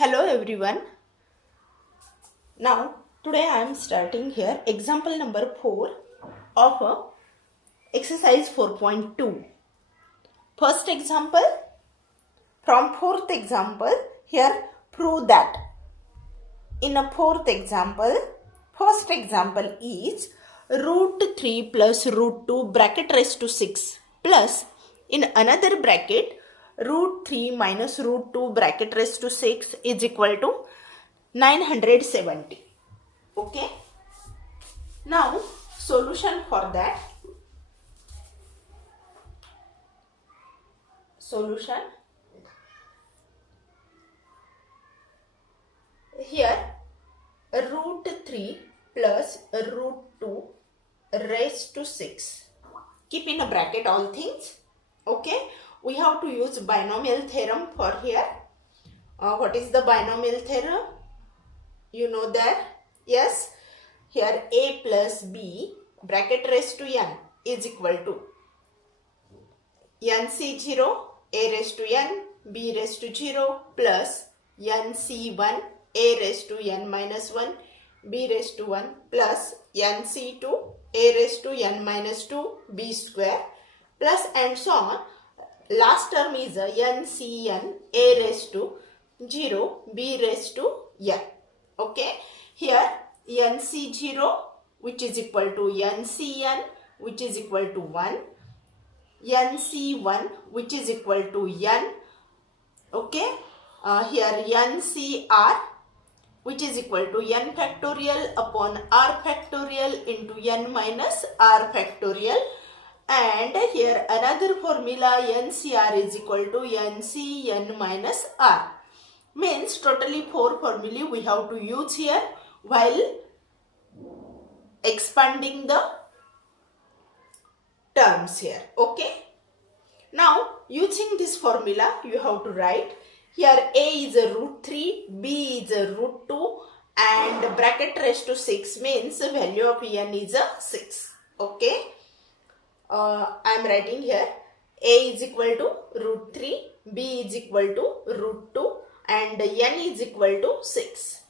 Hello everyone. Now today I am starting here example number 4 of exercise 4.2. First example, from fourth example, here prove that. In a fourth example, first example is root 3 plus root 2 bracket raised to 6 plus in another bracket root 3 minus root 2 bracket raised to 6 is equal to 970. Okay. Now solution for that. Solution. Here root 3 plus root 2 raised to 6. Keep in a bracket all things. Okay. We have to use binomial theorem for here. What is the binomial theorem? You know that? Yes. Here a plus b bracket raised to n is equal to nc0 a raised to n b raised to 0 plus nc1 a raised to n minus 1 b raised to 1 plus nc2 a raised to n minus 2 b square plus and so on. Last term is ncn a raised to 0 b raised to n. Okay. Here nc0 which is equal to ncn which is equal to 1, nc1 which is equal to n. Okay. Here ncr which is equal to n factorial upon r factorial into n minus r factorial, and here another formula ncr is equal to ncn minus r. Means totally 4 formulae we have to use here while expanding the terms here. Okay. Now using this formula you have to write here a is a root 3, b is a root 2 and bracket raised to 6 means the value of n is a 6. Okay. I am writing here a is equal to root 3, b is equal to root 2 and n is equal to 6.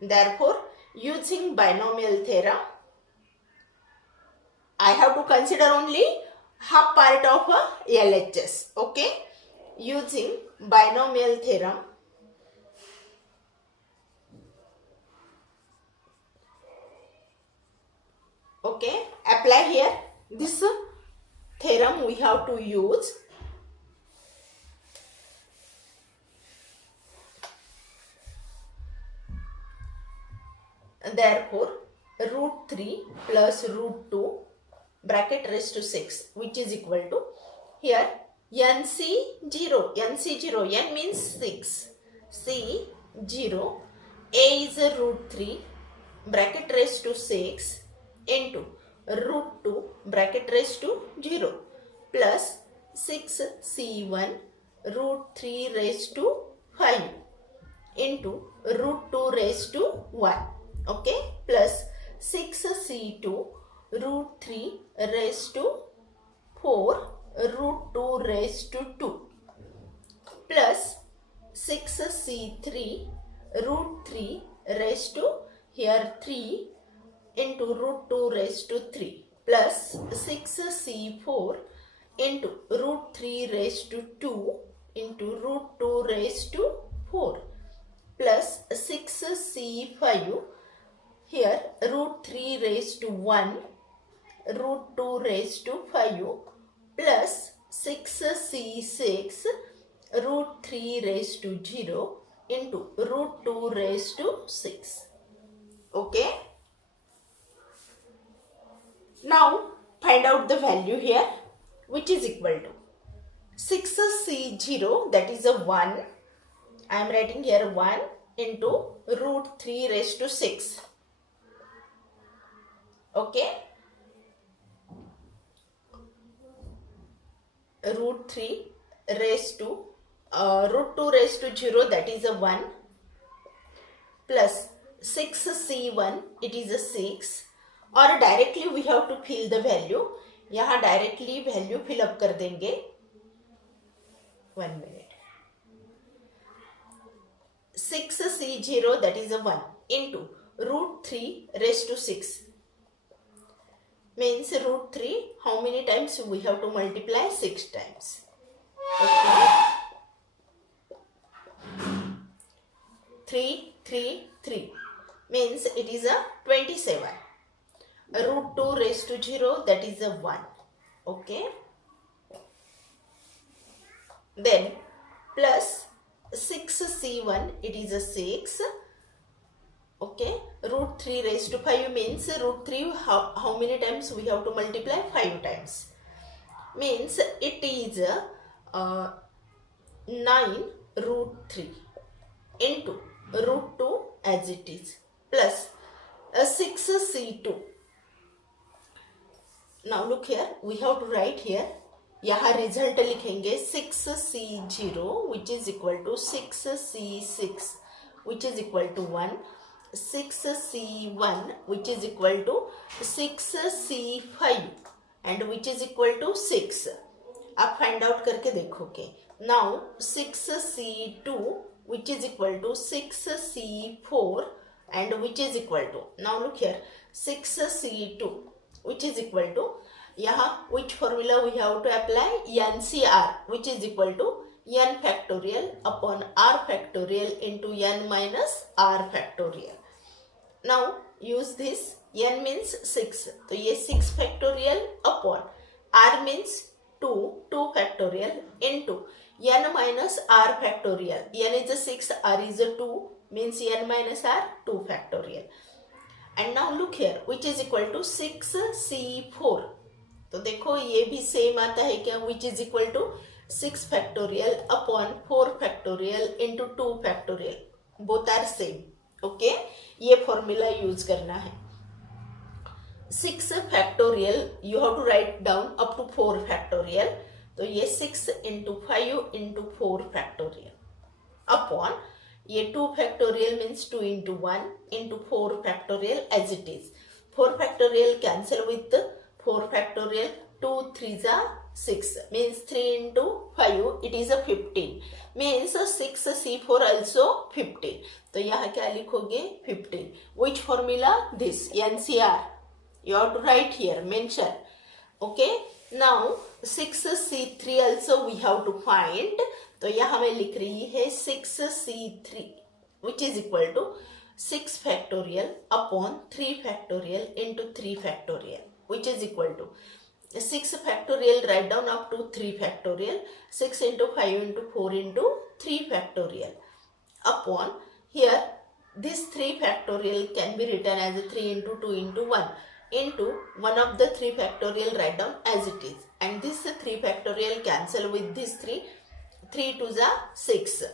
Therefore, using binomial theorem, I have to consider only half part of LHS. Okay. Using binomial theorem, okay, apply here. This theorem we have to use. Therefore, root 3 plus root 2 bracket raised to 6 which is equal to here nc0, n means 6, c0, a is a root 3 bracket raised to 6 into root 2 bracket raised to 0 plus 6c1 root 3 raised to 5 into root 2 raised to 1. Okay, plus 6c2 root 3 raised to 4 root 2 raised to 2 plus 6c3 root 3 raised to here 3 into root 2 raised to 3 plus 6c4 into root 3 raised to 2 into root 2 raised to 4 plus 6c5 here root 3 raised to 1 root 2 raised to 5 plus 6c6 root 3 raised to 0 into root 2 raised to 6. Okay. Now find out the value here which is equal to 6c0 that is a 1. I am writing here 1 into root 3 raised to 6. Okay. Root 3 raised to root 2 raised to 0 that is a 1 plus 6c1 it is a 6 or directly we have to fill the value. यहाँ directly value fill up कर देंगे. 1 minute. 6c0 that is a 1 into root 3 raised to 6 means root 3 how many times we have to multiply 6 times. Okay. 3 3 3 means it is a 27. Root 2 raised to 0 that is a 1. Okay. Then plus 6c1 it is a 6. Okay. Root 3 raised to 5 means root 3 how many times we have to multiply? 5 times. Means it is 9 root 3 into root 2 as it is plus 6c2. Now look here, we have to write here. यहाँ result लिखेंगे 6c0 which is equal to 6c6 which is equal to 1, 6c1 which is equal to 6c5 and which is equal to 6. आप find out करके देखोगे. Now 6c2 which is equal to 6c4 and which is equal to, now look here, 6c2 which is equal to, यहाँ which formula we have to apply? NCR which is equal to n factorial upon r factorial into n minus r factorial. Now use this. n means 6 तो ये 6 factorial upon r means 2 factorial into n minus r factorial. n is a 6, r is a 2 means n minus r 2 factorial. And now look here which is equal to 6c4. तो देखो ये भी same आता है क्या? which is equal to 6 factorial upon 4 factorial into 2 factorial. both are same. Okay ये formula use करना है. 6 factorial you have to write down up to 4 factorial. तो ये 6 into 5 into 4 factorial upon ये 2 factorial means 2 into 1 into 4 factorial as it is. 4 factorial cancel with 4 factorial. 2 3s are 6 means 3 into 5 it is a 15 means 6c4 also 15. तो यहाँ क्या लिखोगे? 15. Which formula? This NCR. You have to write here, mention. Okay. Now 6c3 also we have to find. तो यहाँ मैं लिख रही है 6c3 which is equal to 6 factorial upon 3 factorial into 3 factorial which is equal to 6 factorial, write down up to 3 factorial, 6 into 5 into 4 into 3 factorial upon here this 3 factorial can be written as a 3 into 2 into 1 into one of the 3 factorial, write down as it is, and this 3 factorial cancel with this 3 2s are 6,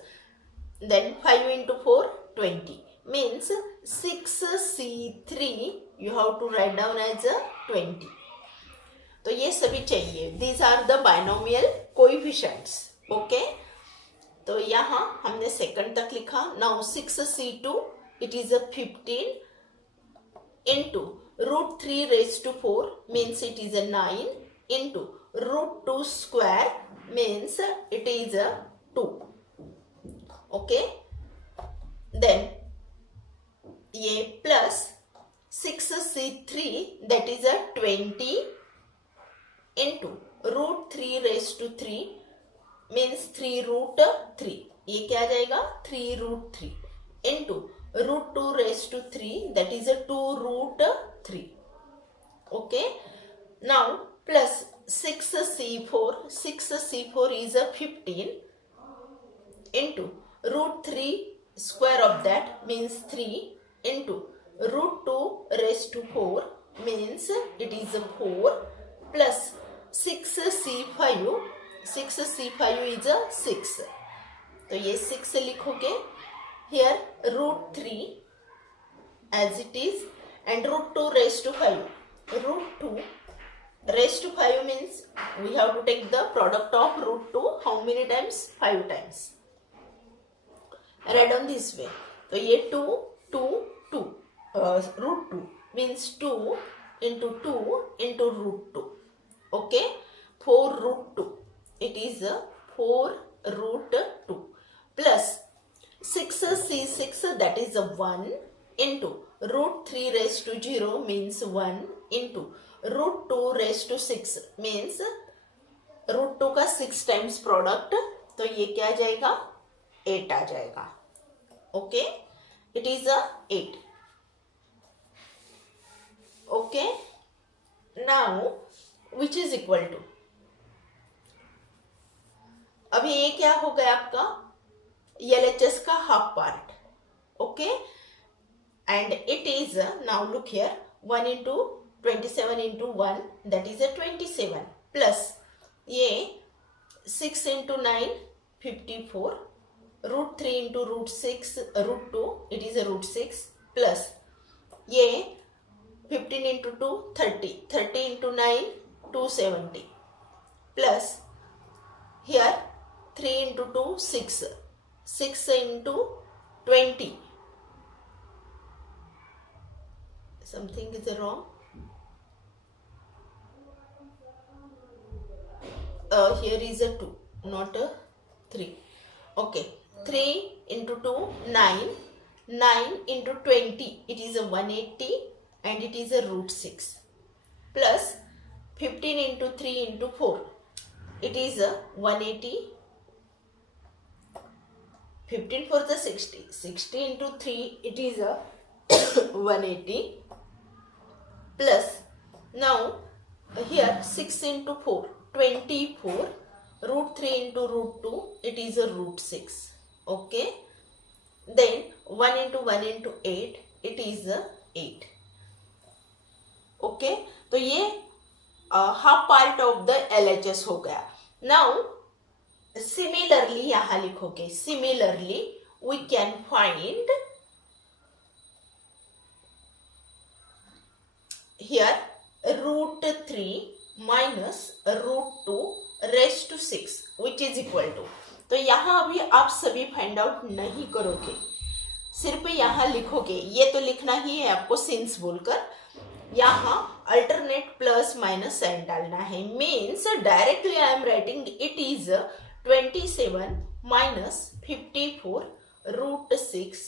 then 5 into 4 20 means 6c3 you have to write down as a 20. तो ये सभी चाहिए. These are the binomial coefficients. Okay तो यहाँ हमने second तक लिखा. Now 6c2 it is a 15 into root 3 raised to 4 means it is a 9 into root 2 square means it is a 2. Okay. Then ये plus 6c3 that is a 20 into root 3 raised to 3 means 3 root 3. ये क्या आ जाएगा? 3 root 3 into root 2 raised to 3 that is a 2 root 3. Okay. Now plus 6c4. 6c4 is a 15 into root 3 square of that means 3 into root 2 raised to 4 means it is a 4 plus 6c5. 6c5 is a 6. तो ये 6 लिखोगे. Here root 3 as it is and root 2 raised to 5. Root 2 raised to 5 means we have to take the product of root 2 how many times? 5 times. Write down this way. तो ये 2 2 2 root 2 means 2 into root 2. Okay, 4 root 2. It is a 4 root 2 plus 6c6 that is a 1 into root 3 raised to 0 means 1 into root 2 raised to 6 means root 2 का 6 times product, तो ये क्या आ जाएगा 8 आ जाएगा. Okay, it is a 8. Okay, now which is equal to, अभी ये क्या हो गया आपका LHS का half part. Okay, and it is now look here 1 into 27 into 1 that is a 27 plus ये 6 into 9 54 root 3 into root 6 root 2 it is a root 6 plus ये 15 into 2 30 30 into 9 270 plus here 3 into 2 6 6 into 20 something is wrong. Here is a 2 not a 3. Okay, 3 into 2 9 9 into 20 it is a 180 and it is a root 6 plus 15 into 3 into 4 it is a 180 15 for the 60 60 into 3 it is a 180 plus now here 6 into 4 24 root 3 into root 2 it is a root 6. Okay, then 1 into 1 into 8 it is a 8. Okay, तो ये half part of the LHS हो गया. Now similarly यहां लिखोगे, similarly we can find here root 3 minus root 2 raised to 6 which is equal to, तो यहाँ अभी आप सभी फाइंड आउट नहीं करोगे, सिर्फ यहाँ लिखोगे. ये तो लिखना ही है आपको सिंस बोलकर, यहाँ अल्टरनेट प्लस माइनस साइन डालना है. Means directly I am writing it is 27 minus 54 root 6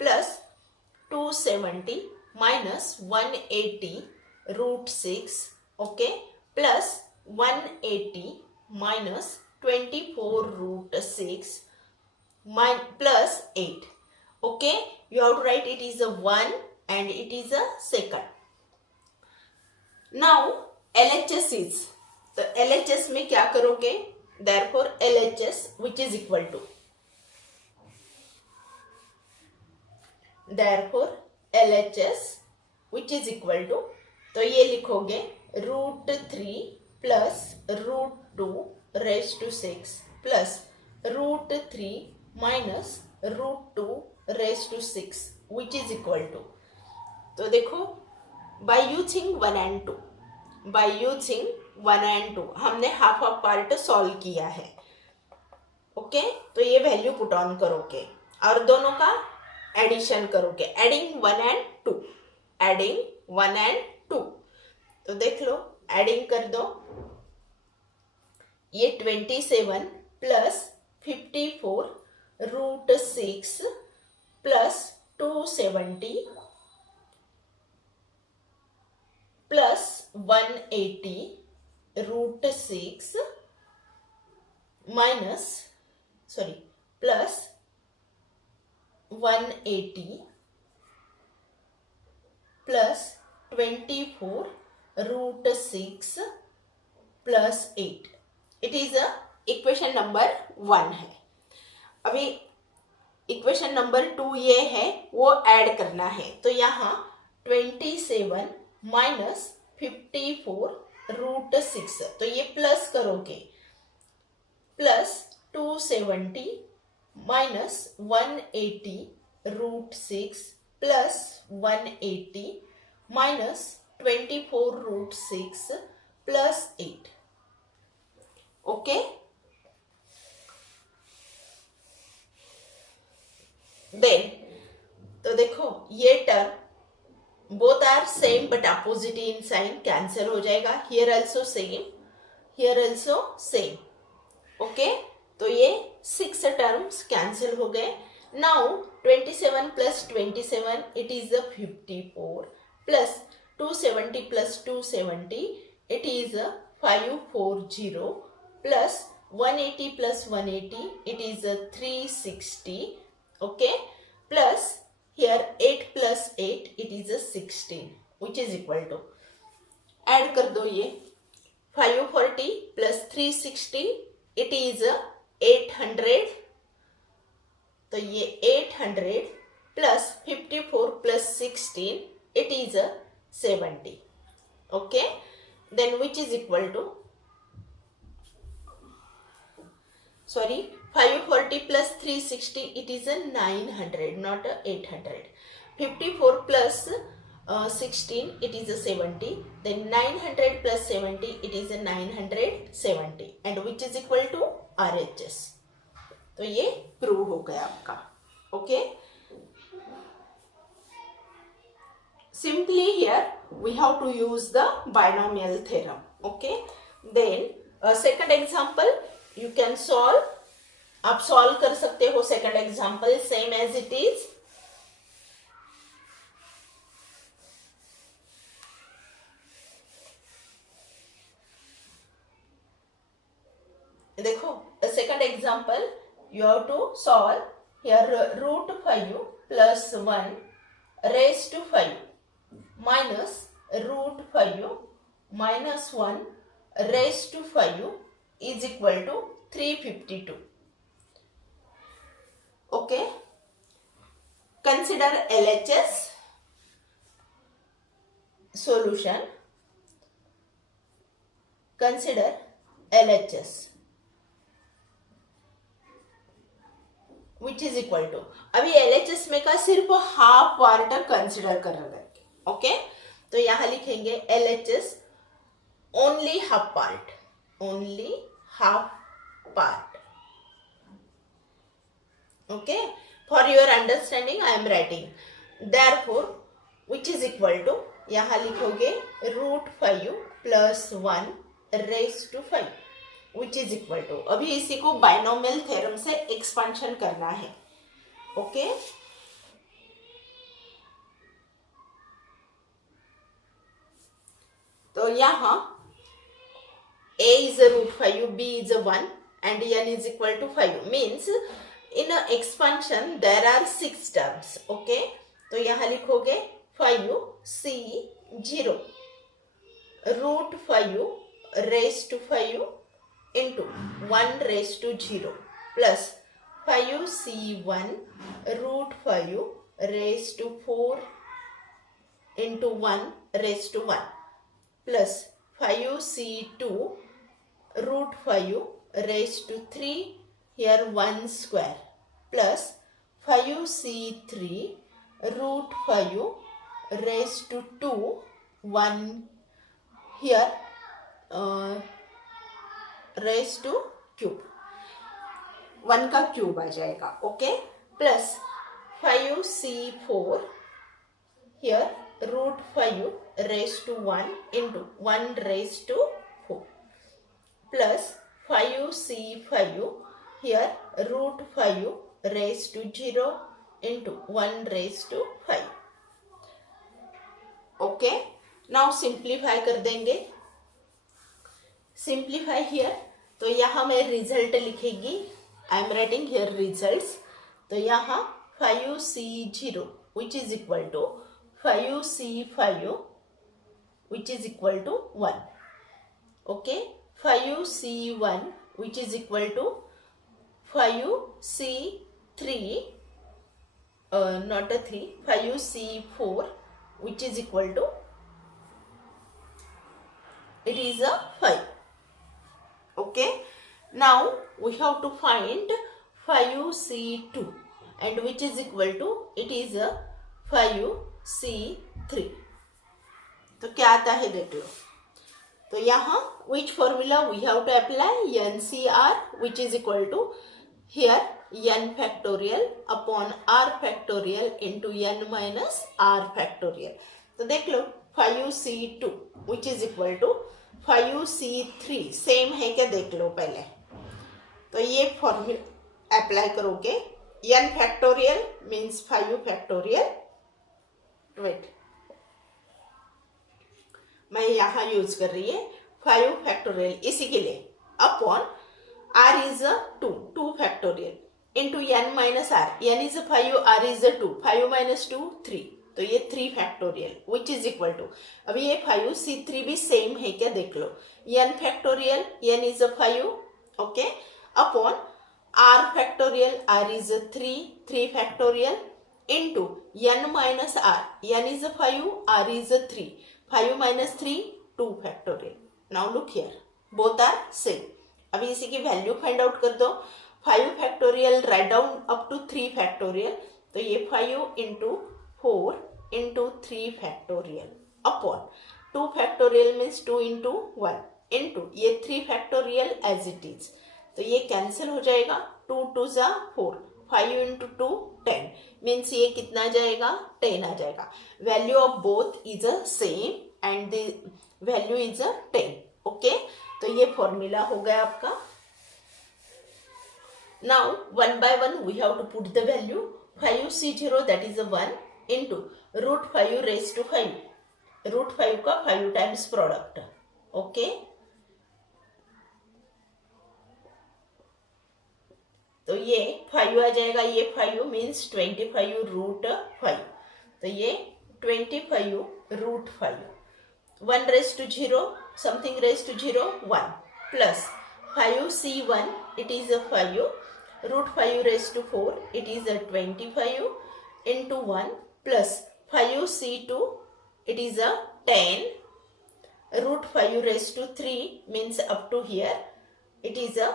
plus 270 minus 180 root 6. Okay, plus 180 minus 24 root 6 plus 8. Okay, you have to write it is a 1 and it is a second. Now LHS is, तो LHS में क्या करोगे, therefore LHS which is equal to, therefore LHS which is equal to, तो ये लिखोगे root 3 plus root 2 raised to 6 plus root 3 minus root 2 raised to 6 which is equal to, तो देखो by using 1 and 2, by using 1 and 2 हमने half of part solve किया है. Okay, तो ये वैल्यू पुट ऑन करोगे और दोनों का एडिशन करोगे, एडिंग 1 and 2, एडिंग 1 and 2. तो देख लो, एडिंग कर दो, ये 27 plus 54 root 6 plus 270 plus 180 root 6 minus sorry plus 180 plus 24 root 6 plus 8. It is a equation number 1 है. अभी इक्वेशन नंबर 2 ये है, वो ऐड करना है. तो यहाँ 27 माइनस 54 रूट 6, तो ये प्लस करोगे, plus 270 minus 180 root 6 plus 180 minus 24 root 6 plus 8. Okay, then तो देखो ये term both are same but opposite in sign, cancel हो जाएगा. Here also same, here also same. Okay, तो ये 6 टर्म्स कैंसिल हो गए. Now 27 plus 27, it is a 54, plus 270 plus 270, it is a 540, plus 180 plus 180, it is a 360, okay, plus here 8 plus 8, it is a 16, which is equal to, add कर दो ये 540 plus 360, it is a 800, तो ये 800 plus 54 plus 16, it is a 70, okay, then which is equal to, sorry, 540 plus 360, it is a 900, not a 800. 54 plus 16, it is a 70, then 900 plus 70, it is a 970, and which is equal to RHS. तो ये prove हो गया आपका, okay. Simply here we have to use the binomial theorem, okay. Then second example you can solve, आप solve कर सकते हो second example same as it is. देखो second example you have to solve here root 5 plus 1 raised to 5 minus root 5 minus 1 raised to 5 is equal to 352. Okay. Consider LHS solution. Consider LHS which is equal to, अभी LHS में का सिर्फ half part consider कर रहे हैं, okay. तो यहाँ लिखेंगे LHS only half part, only half part, okay. For your understanding I am writing therefore which is equal to, यहाँ लिखोगे root 5 plus 1 raise to 5 which is equal to, अभी इसी को बाइनोमियल थ्योरम से एक्सपेंशन करना है, ओके. तो यहाँ a is a root 5, b is a 1 and n is equal to 5 means in a expansion there are 6 terms, okay. तो यहाँ लिखोगे 5c0 root 5 raised to 5 into 1 raised to 0 plus 5c1 root 5 raised to 4 into 1 raised to 1 plus 5c2 root 5 raised to 3, here 1 square, plus 5c3 root 5 raised to 2, 1 here raised to cube, 1 का cube आ जाएगा, okay. Plus 5c4 here root 5 raised to 1 into 1 raised to 4 plus 5c5 here root 5 raised to 0 into 1 raised to 5, okay. Now simplify कर देंगे, simplify here, तो यहाँ मैं result लिखेगी, I am writing here results. तो यहाँ 5c0 which is equal to 5c5 which is equal to 1, okay. 5c1 which is equal to 5c3 not a 3, 5c4 which is equal to, it is a 5, okay. Now we have to find 5c2 and which is equal to, it is a 5c3. तो क्या आता है देख लो. तो यहाँ which formula we have to apply, NCR which is equal to here n factorial upon r factorial into n minus r factorial. तो देख लो 5c2 which is equal to 5c3 same है क्या देख लो पहले. तो ये फॉर्मूला अप्लाई करोगे n factorial means 5 factorial, wait मैं यहाँ यूज कर रही है 5 फैक्टोरियल इसी के लिए, upon r is a 2 factorial into n minus r, n is a 5, r is a 2, 5 minus 2 3, तो ये 3 factorial which is equal to, अभी ये 5 C3 भी सेम है क्या देख लो, n factorial n is a 5, okay, upon r factorial r is a 3 factorial into n minus r, n is a 5, r is a 3, 5 minus 3 2 factorial. Now look here, both are same. अभी इसी की value find out कर दो. 5 factorial write down up to 3 factorial, तो ये 5 into 4 into 3 factorial upon 2 factorial means 2 into 1 into ये 3 factorial as it is, तो ये कैंसिल हो जाएगा. 2 2 जा 4, 5 इंटू 2 10 मीन्स ये कितना जाएगा 10 आ जाएगा. Value of both is a same and the value is a 10. Okay, तो ये फॉर्मूला हो गया आपका. Now one by one we have to put the value. 5C0 that is a 1 into root 5 raise to 5, root 5 का 5 times product. Okay, तो ये 5 आ जाएगा, ये 5 मीन्स 25 रूट 5, तो ये 25 root 5. 1 raise to 0, something raise to 0 1 plus 5C1 it is a 5, root 5 raised to 4 it is a 25 into 1 plus 5C2 it is a 10, root 5 raised to 3 means up to here it is a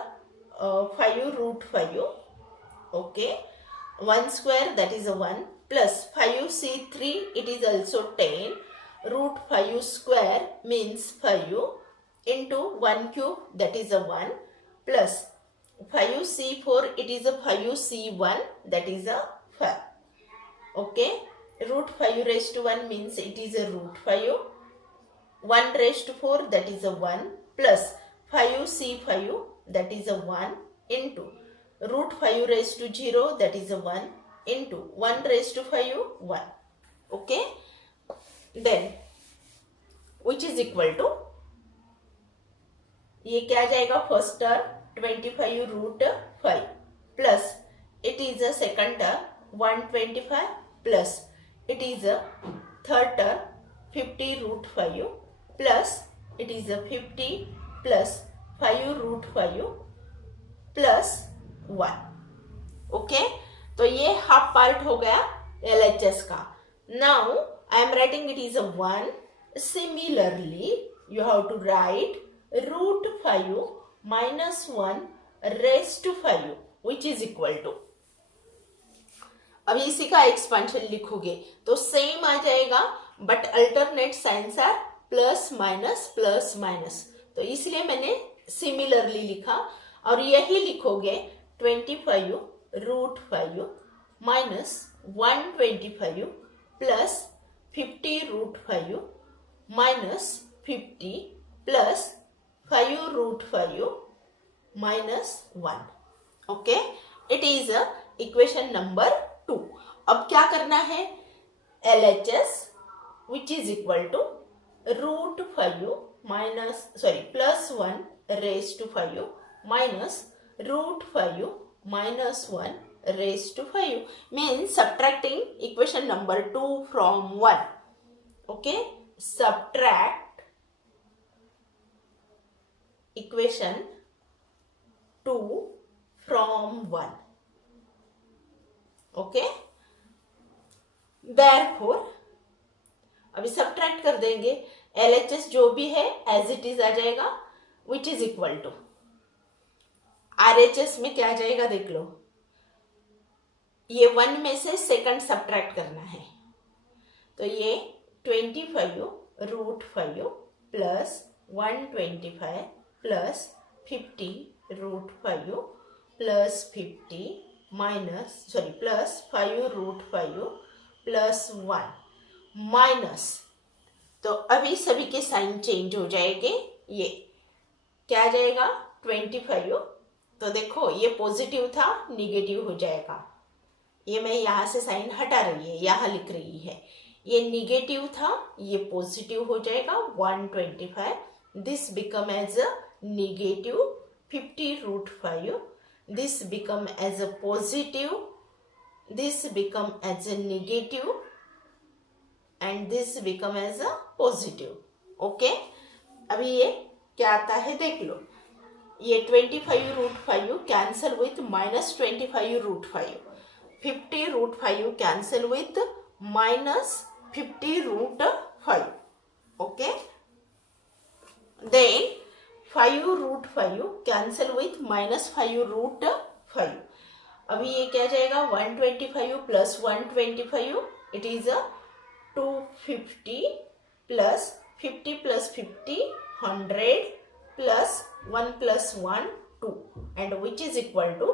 5 root 5. Okay, 1 square that is a 1 plus 5C3 it is also 10, root 5 square means 5 into 1 cube that is a 1 plus 5C4 it is a 5C1 that is a 5. Okay, root 5 raised to 1 means it is a root 5, 1 raised to 4 that is a 1 plus 5C5 that is a 1 into root 5 raised to 0 that is a 1 into 1 raised to 5 1. Okay, then which is equal to, ये क्या जाएगा first term 25 root 5 plus it is a second term 125 plus it is a third term 50 root 5 plus it is a 50 plus 5 root 5 plus 1. Okay, तो ये half part हो गया LHS का. Now I am writing it is a 1. Similarly you have to write root 5 minus 1 raised to 5 which is equal to, अभी इसी का expansion लिखोगे तो सेम आ जाएगा but alternate signs are plus minus, तो इसलिए मैंने सिमिलरली लिखा. और यही लिखोगे 25 root 5 minus 125 plus 50 root 5 minus 50 plus 5 root 5 minus 1. Okay, it is equation number 2. अब क्या करना है, LHS which is equal to root 5 minus plus 1 raise to 5 minus root 5 minus 1 raise to 5 means subtracting equation number 2 from 1. Okay, subtract equation 2 from 1. Okay, therefore अभी subtract कर देंगे. LHS जो भी है एज इट इज आ जाएगा which is equal to RHS में क्या आ जाएगा देख लो. ये 1 में से सेकंड सब्ट्रैक्ट करना है, तो ये 25 root 5 plus 125 plus 50 root 5 plus 50 minus plus 5 root 5 plus 1 minus, तो अभी सभी के साइन चेंज हो जाएंगे. ये क्या आ जाएगा 25, तो देखो ये पॉजिटिव था निगेटिव हो जाएगा. ये मैं यहाँ से साइन हटा रही है, यहाँ लिख रही है, ये निगेटिव था, ये पॉजिटिव हो जाएगा 125. This become as a negative 50√5. This become as a positive, this become as a negative and this become as a positive. Okay, अभी ये क्या आता है देख लो. ये 25√5 cancel with -25√5. 50√5 cancel with -50√5. Okay, then 5√5 cancel with -5√5. अभी ये क्या जाएगा, 125 plus 125, it is a 250 plus 50 plus 50 100 plus 1 plus 1 2, and which is equal to,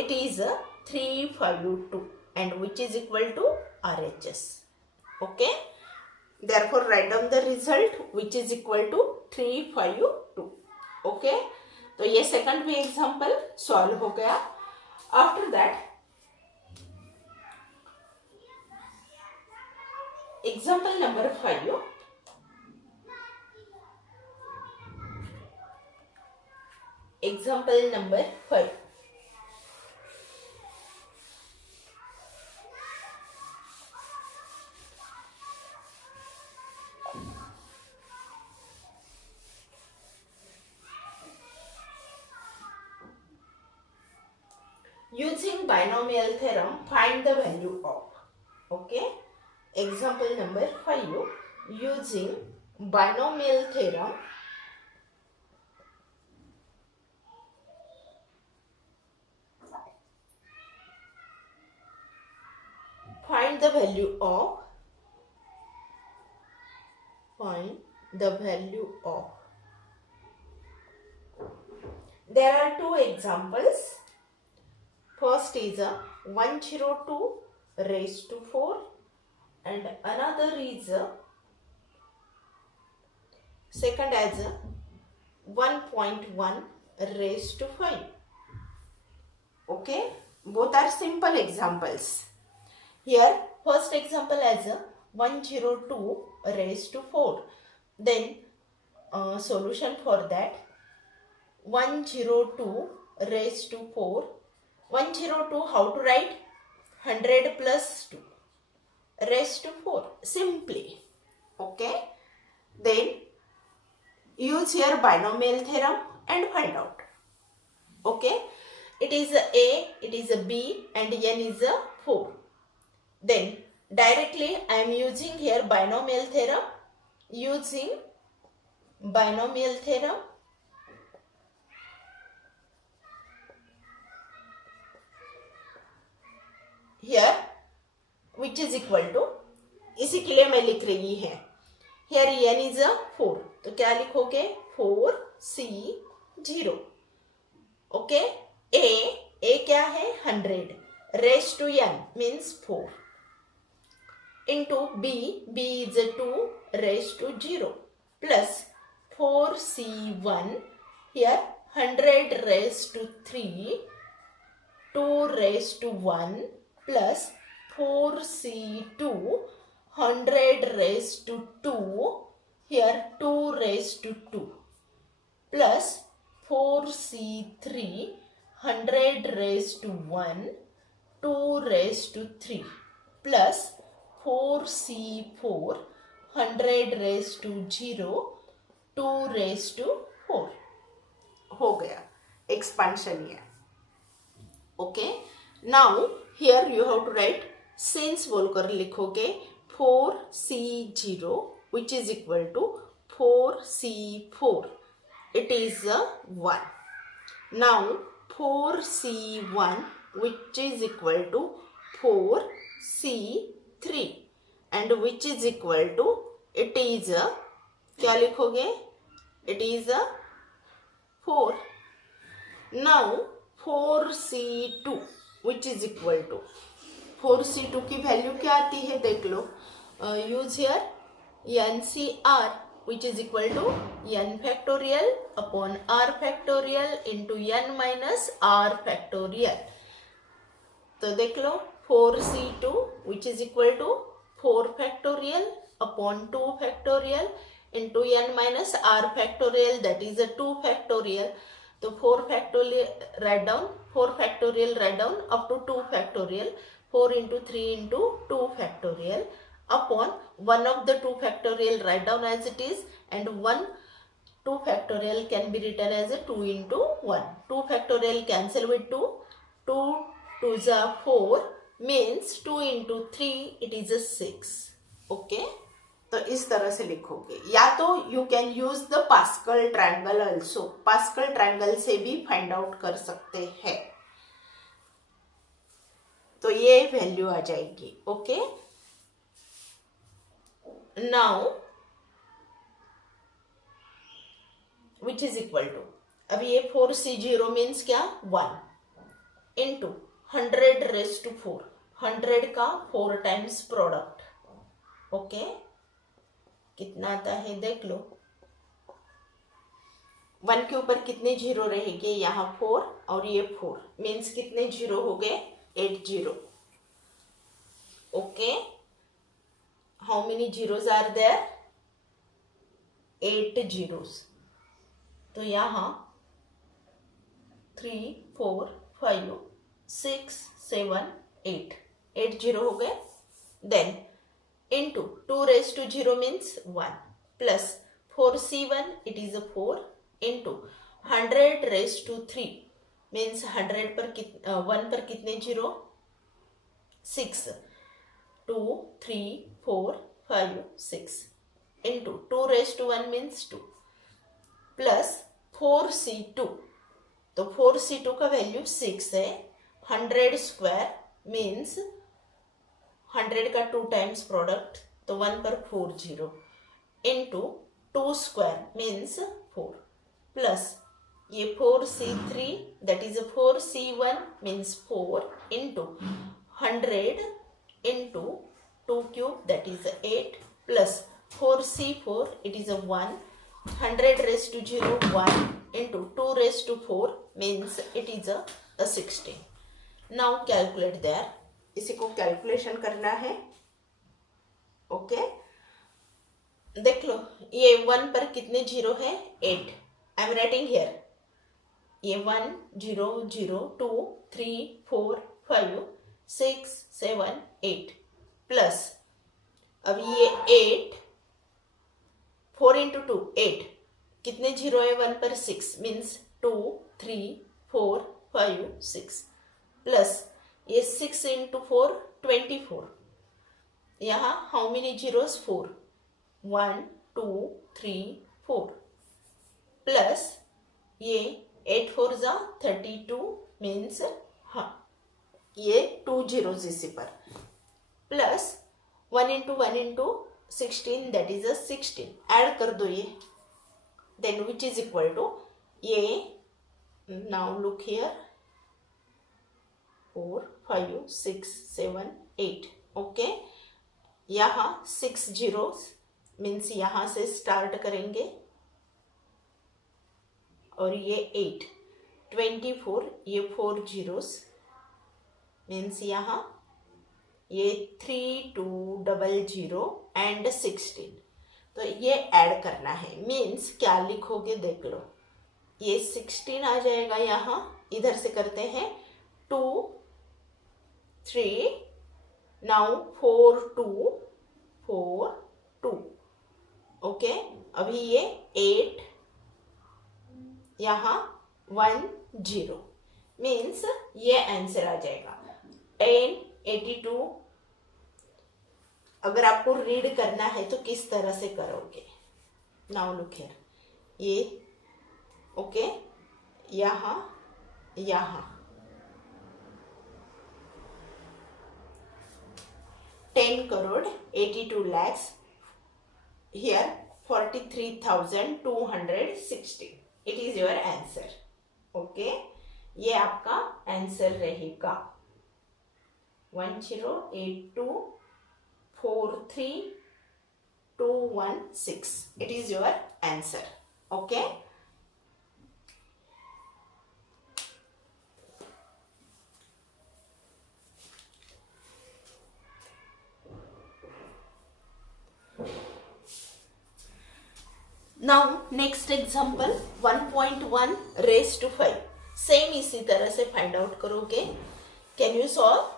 it is a 352, and which is equal to RHS. Okay, therefore write down the result which is equal to 352. Okay, तो ये second भी example solve हो गया. After that example number 5. Example number 5. Using binomial theorem, find the value of. Okay, example number 5. Using binomial theorem, find the value of, find the value of. There are two examples. First is a 102 raised to 4 and another is a second as a 1.1 raised to 5. Okay, both are simple examples. Here first example as a 102 raised to 4. Then solution for that, 102 raised to 4. 102 how to write? 100 plus 2 raised to 4 simply. Okay, then use here binomial theorem and find out. Okay, it is a A, it is a B and N is a 4. Then directly I am using here binomial theorem. Using binomial theorem, here which is equal to, इसी के लिए मैं लिख रही है here n is a 4, तो क्या लिखोगे 4C0. ओके, A क्या है 100 raised to n means 4 into B is a 2 raised to 0 plus 4C1 here 100 raised to 3 2 raised to 1 plus 4C2 100 raised to 2 here 2 raised to 2 plus 4C3 100 raised to 1 2 raised to 3 plus 4C4 100 raised to 0 2 raised to 4 हो गया expansion here. Okay, now here you have to write since बोलकर लिखोगे 4C0 which is equal to 4C4, it is a 1. Now 4C1 which is equal to 4C3 and which is equal to, it is a, क्या लिखोगे, it is a 4. Now 4C2 which is equal to, 4C2 की value क्या आती है देख लो. Use here NCR which is equal to n factorial upon r factorial into n minus r factorial. तो देख लो 4c2 which is equal to 4 factorial upon 2 factorial into n minus r factorial, that is a 2 factorial. तो 4 factorial write down, 4 factorial write down up to 2 factorial, 4 into 3 into 2 factorial upon one of the 2 factorial write down as it is, and 2 factorial can be written as a 2 into 1. 2 factorial cancel with 2, 2 2s are 4 means 2 into 3 it is a 6. Okay, तो इस तरह से लिखोगे, या तो you can use the pascal triangle also, pascal triangle से भी find out कर सकते हैं. तो ये वैल्यू आ जाएगी. Okay, now which is equal to, अब ये 4c0 मीन्स क्या 1 इंटू 100 रेज टू 4, 100 का 4 टाइम्स प्रोडक्ट. ओके, कितना आता है देख लो. 1 के ऊपर कितने जीरो रहेंगे, यहाँ 4 और ये 4 मीन्स कितने जीरो हो गए 8 zero. Okay, how many zeros are there 8 zeros. तो यहाँ 3 4 5 6 7 8 जीरो हो गए. Then into 2 raised to 0 means 1 plus 4c1 it is a 4 into 100 raised to 3 means 100 पर 1 पर कितने zero 6, 2 3 4 5 6 into 2 raised to 1 means 2 plus 4c2. तो 4c2 का value 6 है. 100 स्क्वायर मीन्स 100 का 2 टाइम्स प्रोडक्ट, तो 1 पर 4 zero into 2 square means 4 plus ये 4c3 that is 4c1 means 4 into 100 into 2 cube that is 8 plus 4c4 it is 1, 100 raise to 0 1 into 2 raise to 4 means it is 16. Now calculate there, इसी को calculation करना है. Okay, देख लो ये 1 पर कितने जीरो है 8. आई एम राइटिंग हियर ये 1 0 0 2 3 4 5 6 7 8 प्लस अब ये 8 4 इंटू 2 8 कितने जीरो है 1 पर 6 मीन्स 2 3 4 5 6 प्लस ये 6 इंटू 4 24. यहाँ हाउ मेनी जीरोस 4 1 2 3 4 प्लस ये 8 4 जा 32 मीन्स हाँ ये 2 जीरोस इसी पर plus 1 into 16 that is 16. Add कर दो ये, then which is equal to ये. Now look here 4 5 6 7 8. ओके, यहाँ 6 जीरोस मीन्स यहाँ से स्टार्ट करेंगे और ये 8 24 ये 4 जीरोस मीन्स यहाँ ये 3 2 00 एंड 16. तो ये ऐड करना है मीन्स क्या लिखोगे देख लो, ये 16 आ जाएगा. यहाँ इधर से करते हैं 2 3 नाउ 4 2 4 2. ओके, अभी ये 8 यहाँ 1 0 मीन्स ये आंसर आ जाएगा 1082. अगर आपको रीड करना है तो किस तरह से करोगे. नाउ लुक हियर ये ओके, यहाँ 10 crore 82 lakhs, here 43,260. It is your answer. Okay, ये आपका आंसर रहेगा 108243216. It is your answer. Okay. Now next example 1.1 raise to 5 same इसी तरह से फाइंड आउट करोगे. Can you solve?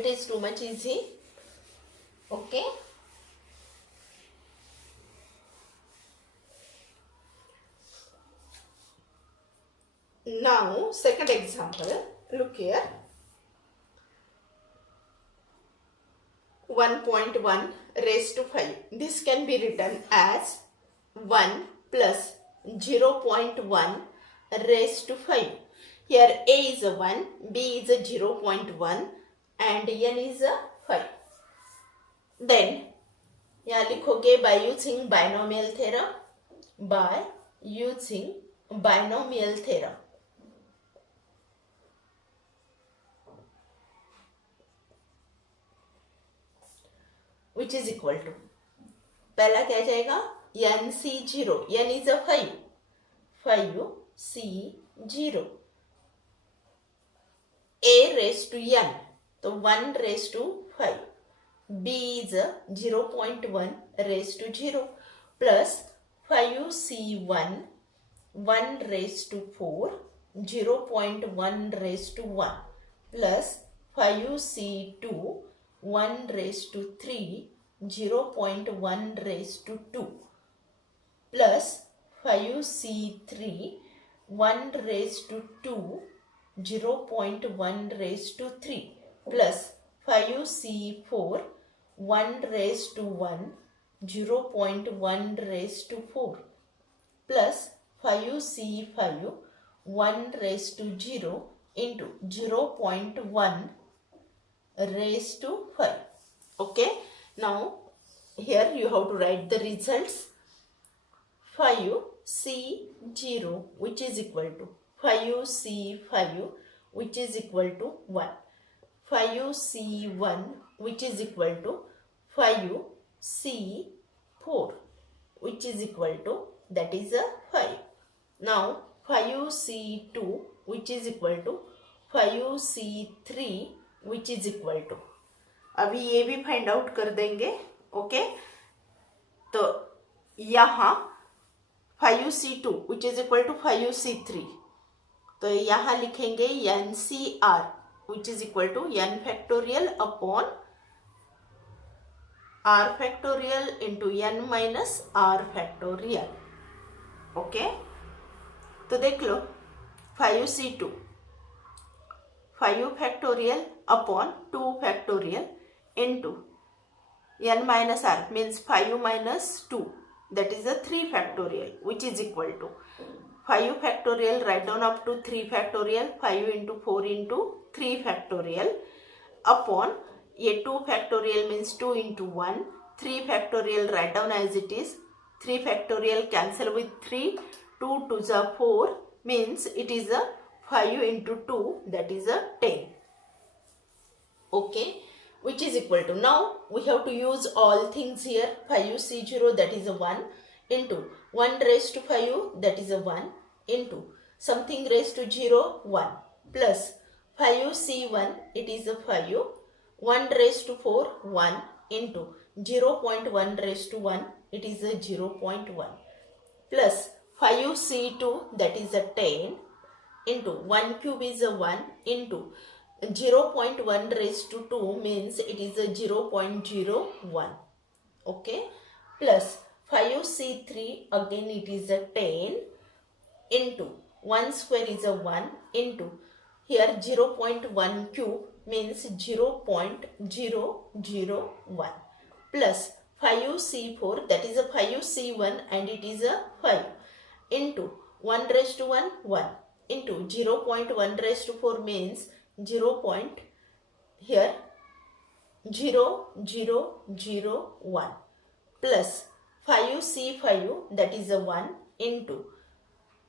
It is too much easy. Okay. Now second example, look here. 1.1 raised to 5. This can be written as 1 plus 0.1 raised to 5. Here a is a 1, b is a 0.1 and n is a 5. Then यहाँ लिखोगे by using binomial theorem. By using binomial theorem. Which is equal to, पहला क्या जाएगा, NC0, n is a 5, 5C0, a raised to n, तो 1 raised to 5, b is a 0.1 raised to 0, plus 5C1, 1 raised to 4, 0.1 raised to 1, plus 5C2, 1 raised to 3, 0.1 raised to 2, plus 5C3, 1 raised to 2, 0.1 raised to 3, plus 5C4, 1 raised to 1, 0.1 raised to 4, plus 5C5, 1 raised to 0 into 0.1 raised to 5. Okay, now here you have to write the results. 5C0 which is equal to 5C5 which is equal to 1, 5C1 which is equal to 5C4 which is equal to, that is a 5. Now 5C2 which is equal to 5C3 which is equal to, अभी ये भी find out कर देंगे. Okay, तो यहाँ 5C2 which is equal to 5C3, तो यहाँ लिखेंगे NCR which is equal to n factorial upon r factorial into n minus r factorial. Okay, तो देख लो 5C2 5 factorial upon 2 factorial into n minus r means 5 minus 2, that is a 3 factorial which is equal to 5 factorial, write down up to 3 factorial, 5 into 4 into 3 factorial upon a 2 factorial means 2 into 1, 3 factorial write down as it is, 3 factorial cancel with 3, 2 to the 4 means it is a 5 into 2, that is a 10. Okay, which is equal to, now we have to use all things here. 5C0 that is a 1 into 1 raised to 5 that is a 1 into something raised to 0 1 plus 5C1 it is a 5, 1 raised to 4 1 into 0.1 raised to 1 it is a 0.1 plus 5C2 that is a 10 into 1 cube is a 1 into 0.1 raised to 2 means it is a 0.01. Okay, plus 5C3 again it is a 10 into 1 square is a 1 into here 0.1 cube means 0.001 plus 5C4 that is a 5C1 and it is a 5 into 1 raised to 1 1 into 0.1 raised to 4 means 0. Here 0.001 plus 5C5 that is a 1 into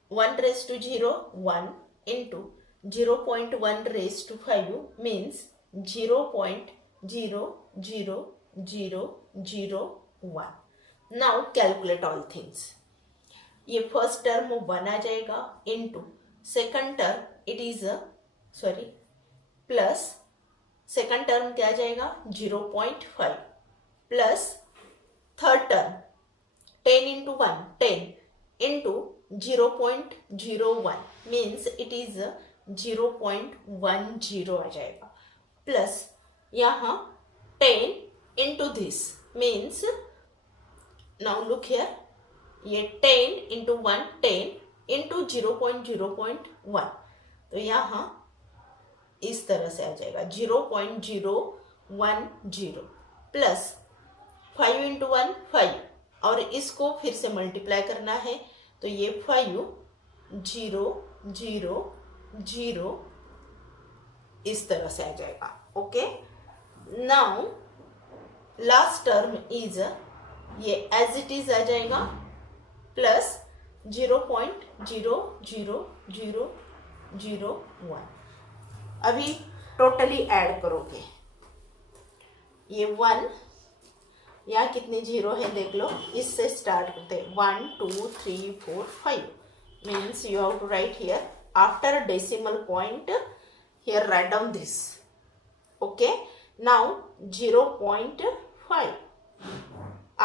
1 raised to 0 1 into 0.1 raised to 5 means 0.00001. Now calculate all things. ये first term 1 आ जाएगा into second term it is a plus second term क्या आ जाएगा 0.5 plus third term 10 into 1 10 into 0.01 means it is 0.10 आ जाएगा plus यहाँ 10 into this means now look here ये 10 into 1 10 into 0.0.1 तो यहाँ इस तरह से आ जाएगा 0.010 प्लस 5 into 1 5 और इसको फिर से मल्टीप्लाई करना है तो ये 5 0 0 0 इस तरह से आ जाएगा okay now last term is ये एज इट इज आ जाएगा प्लस 0.00001 अभी टोटली ऐड करोगे ये 1 यहाँ कितने जीरो है देख लो इससे स्टार्ट करते हैं 1 2 3 4 5 means you have to write here after decimal point here write down this okay now 0.5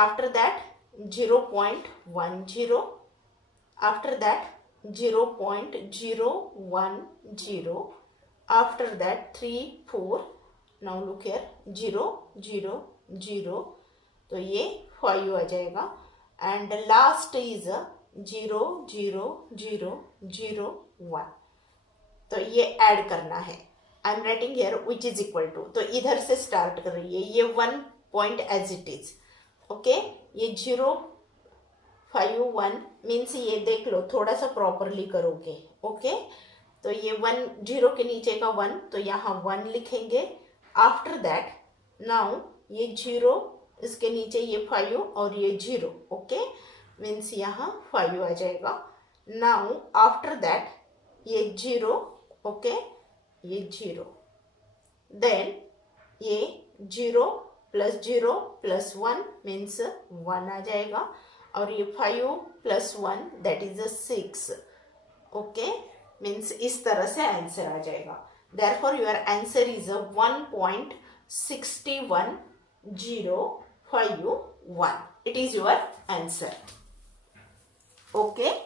after that 0.10 after that 0.010 after that 3 4 now look here 0 0 0 तो ये 5 आ जाएगा एंड लास्ट इज 0 0 0 0 1 तो ये ऐड करना है I am writing here which is equal to तो इधर से स्टार्ट कर रही है ये 1 point as it is okay ये 0 5 1 मीन्स ये देख लो थोड़ा सा प्रॉपरली करोगे ओके तो ये 1 0 के नीचे का 1 तो यहाँ 1 लिखेंगे आफ्टर दैट नाउ ये 0 इसके नीचे ये 5 और ये 0 ओके मीन्स यहाँ 5 आ जाएगा नाउ आफ्टर दैट ये 0 ओके ये 0 देन ये 0 प्लस 1 मीन्स 1 आ जाएगा और ये 5 plus 1 that is 6 okay means इस तरह से आंसर आ जाएगा therefore your answer is 1.61051 it is your answer okay